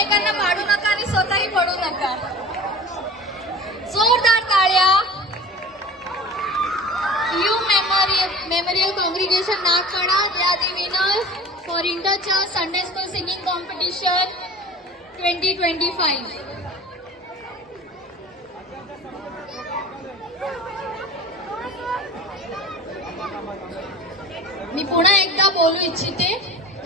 एकमेकांना पाडू नका आणि स्वतःही पडू नका. जोरदार टाळ्या. U memorial congregation Nagpada, they are the winners for Interchurch Sunday School Singing Competition 2025. मी पुन्हा एकदा बोलू इच्छिते,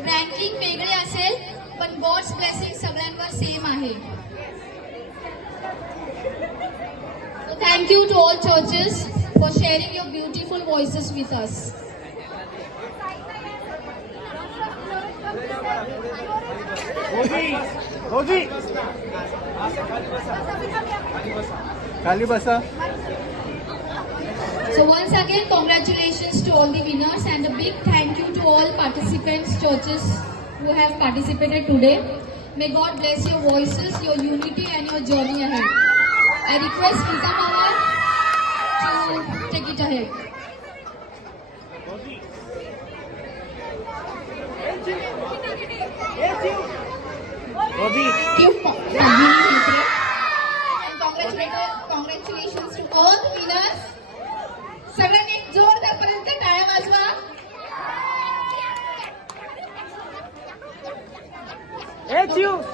रँकिंग वेगळे असेल पण गॉड्स ब्लेसिंग सगळ्यांवर सेम आहे. Thank you to all churches for sharing your beautiful voices with us. खाली बसा. So once again, congratulations to all the winners and a big thank you to all participants, churches who have participated today. May God bless your voices, your unity and your journey ahead. I request Fiza Mama to take it ahead. Congratulations to all the winners. सगळ्यांनी एक जोरदारपर्यंत टाळ्या वाजवा.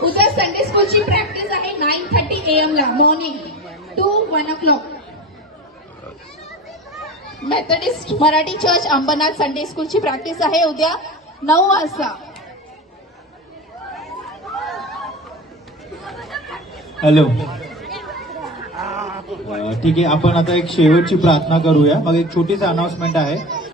उद्या संडे स्कूलची practice आहे 9:30 AM ला morning to 1 o'clock. Methodist Marathi church Ambernath Sunday स्कूलची प्रॅक्टिस आहे उद्या 9 वाजता. हॅलो, ठीक आहे. आपण आता एक शेवटची प्रार्थना करूया. मग एक छोटीशी अनाउन्समेंट आहे.